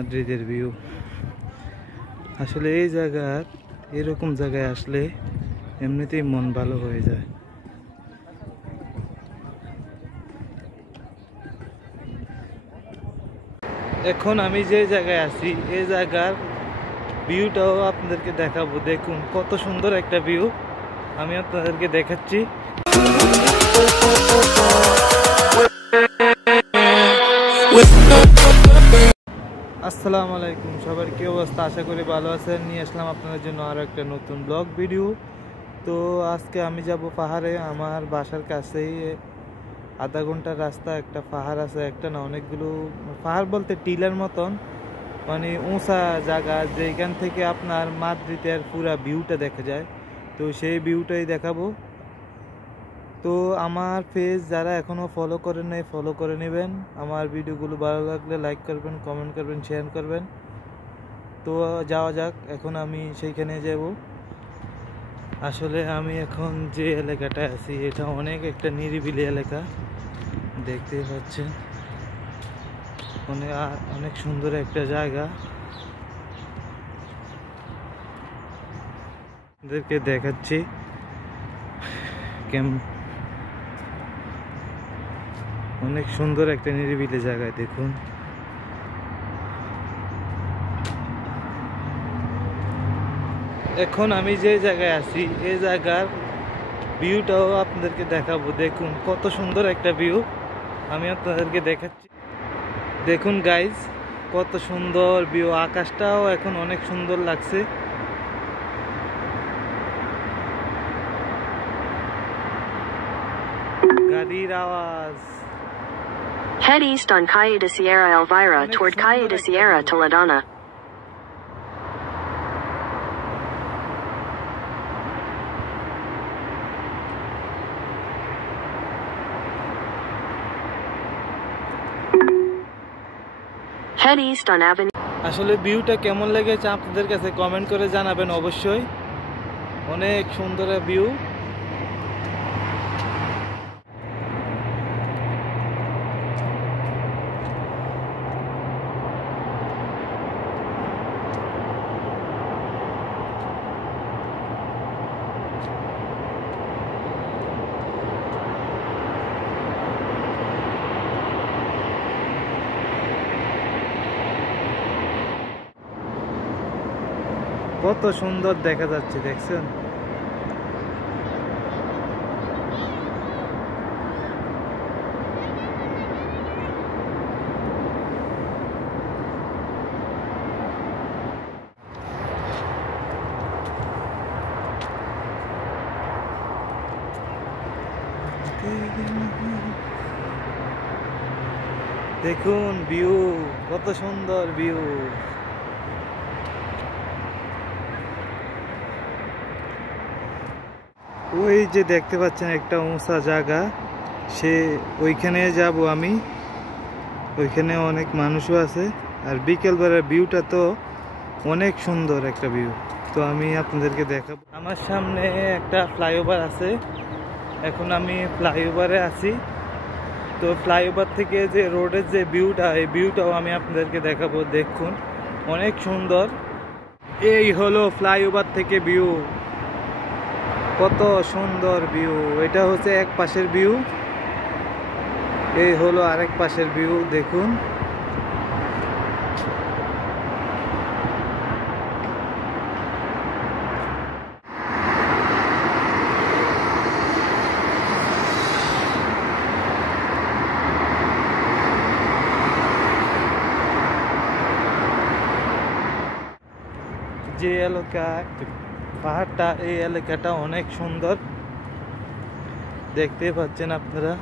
মাদ্রিদের ভিউ। আসলে এই জায়গার এরকম জায়গায় আসলে এমনিতেই মন ভালো হয়ে যায়। এখন আমি যে জায়গায় আছি এই জায়গার ভিউটাও আপনাদেরকে দেখাবো। দেখুন কত সুন্দর একটা ভিউ, আমি আপনাদেরকে দেখাচ্ছি। আসসালামু আলাইকুম, সবার কি অবস্থা? আশা করি ভালো আছেন। নিয়ে আসলাম আপনাদের জন্য আরো একটা নতুন ব্লগ ভিডিও। তো আজকে আমি যাব পাহাড়ে। আমার বাসার কাছেই আধা ঘন্টার রাস্তা একটা পাহাড় আছে, একটা না অনেকগুলো পাহাড়, বলতে টিলার মতন, মানে উঁচা জায়গা যেখান থেকে আপনার মাদ্রিদের পুরা ভিউটা দেখা যায়। তো সেই ভিউটাই দেখাবো। তো আমার পেজ যারা এখনো ফলো করেন নাই ফলো করে নেবেন। আমার ভিডিওগুলো ভালো লাগলে লাইক করবেন, কমেন্ট করবেন, শেয়ার করবেন। তো যাওয়া যাক, এখন আমি সেইখানে যাব। আসলে আমি এখন যে এলাকাটায় আছি এটা অনেক একটা নিরিবিলি এলাকা, দেখতেই পাচ্ছেন। অনেক সুন্দর একটা জায়গা, আপনাদেরকে দেখাচ্ছি। অনেক সুন্দর একটা নিরিবিলি জায়গায় দেখুন। এখন আমি যে জায়গায় আছি এই জায়গার ভিউটাও আপনাদেরকে দেখাবো। দেখুন কত সুন্দর একটা ভিউ, আমি আপনাদেরকে দেখাচ্ছি। দেখুন গাইজ কত সুন্দর ভিউ, আকাশটাও এখন অনেক সুন্দর লাগছে। গাড়ির আওয়াজ। Head east on Calle de Sierra Elvira toward Calle de Sierra Toledana. Head east on Avenue. আসলে ভিউটা কেমন লেগেছে আপনাদের কাছে কমেন্ট করে জানাবেন অবশ্যই। অনেক সুন্দর ভিউ। কত সুন্দর দেখা যাচ্ছে, দেখছেন? দেখুন ভিউ, কত সুন্দর ভিউ। ওই যে দেখতে পাচ্ছেন একটা উঁচা জায়গা, ওইখানে যাব আমি। ওইখানে অনেক মানুষও আছে, আর বিকেলবেলার ভিউটা তো অনেক সুন্দর একটা ভিউ। তো আমি আপনাদেরকে দেখাবো। আমার সামনে একটা ফ্লাইওভার আছে, এখন আমি ফ্লাইওভারে আছি। তো ফ্লাইওভার থেকে যে রোডের যে ভিউটা, এই ভিউটাও আমি আপনাদেরকে দেখাবো। দেখুন অনেক সুন্দর। এই হলো ফ্লাইওভার থেকে ভিউ, কত সুন্দর ভিউ। এটা হচ্ছে এক পাশের ভিউ, এই হলো আরেক পাশের ভিউ। দেখুন যে এলাকা পাহাড়টা, এই এলাকাটা অনেক সুন্দর, দেখতে পাচ্ছেন আপনারা।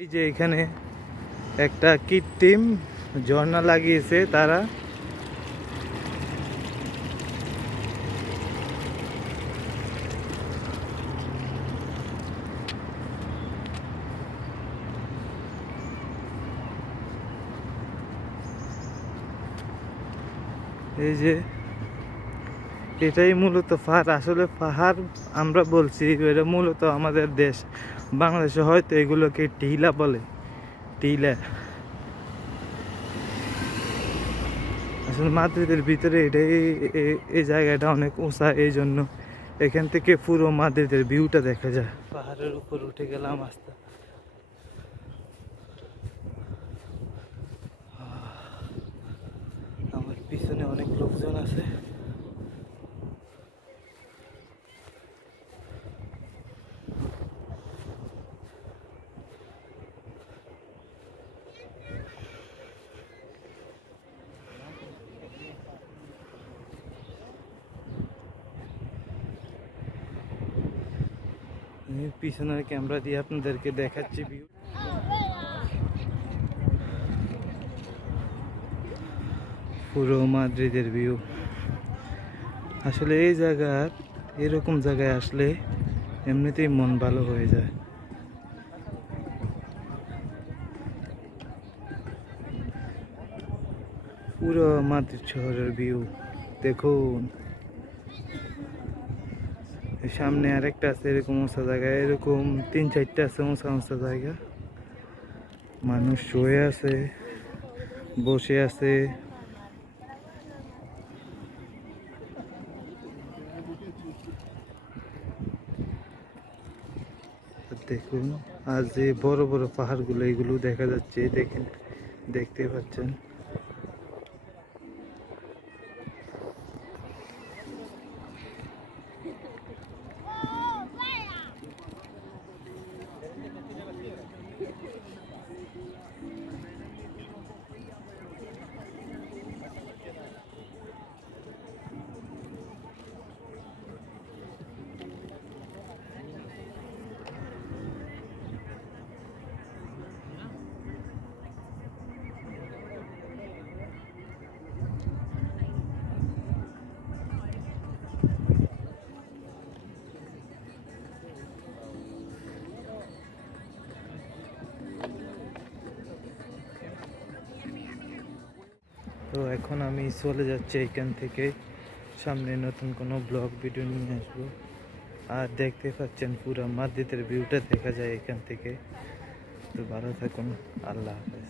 এই যে এখানে একটা কৃত্রিম ঝর্ণা লাগিয়েছে তারা। এই যে এটাই মূলত পাহাড়। আসলে পাহাড় আমরা বলছি, এটা মূলত আমাদের দেশ বাংলাদেশে হয়তো এগুলোকে টিলা বলে, টিলা। আসলে মাদ্রিদের ভিতরে এটাই, এই জায়গাটা অনেক উঁচা, এই জন্য এখান থেকে পুরো মাদ্রিদের ভিউটা দেখা যায়। পাহাড়ের উপর উঠে গেলাম আস্তে। আমার পিছনে অনেক লোকজন আছে। আমি পিছনের ক্যামেরা দিয়ে আপনাদেরকে দেখাচ্ছি ভিউ। পুরো মাদ্রিদের ভিউ। আসলে এই জায়গার, এরকম জায়গায় আসলে এমনিতেই মন ভালো হয়ে যায়। পুরো মাদ্রিদ শহরের ভিউ দেখুন। সামনে আরেকটা আছে এরকম উঁচা জায়গা, এরকম 3-4টা আছে উঁচা উঁচা জায়গা। মানুষ শুয়ে আছে, বসে আছে। দেখুন, আর যে বড় বড় পাহাড়গুলো, এগুলো দেখা যাচ্ছে, দেখেন, দেখতে পাচ্ছেন। তো এখন আমি চলে যাচ্ছি এখান থেকে, সামনে নতুন কোনো ব্লগ ভিডিও নিয়ে আসবো। আর দেখতে পাচ্ছেন পুরো মাদ্রিদের ভিউটা দেখা যায় এখান থেকে। তো ভালো থাকুন, আল্লাহ হাফেজ।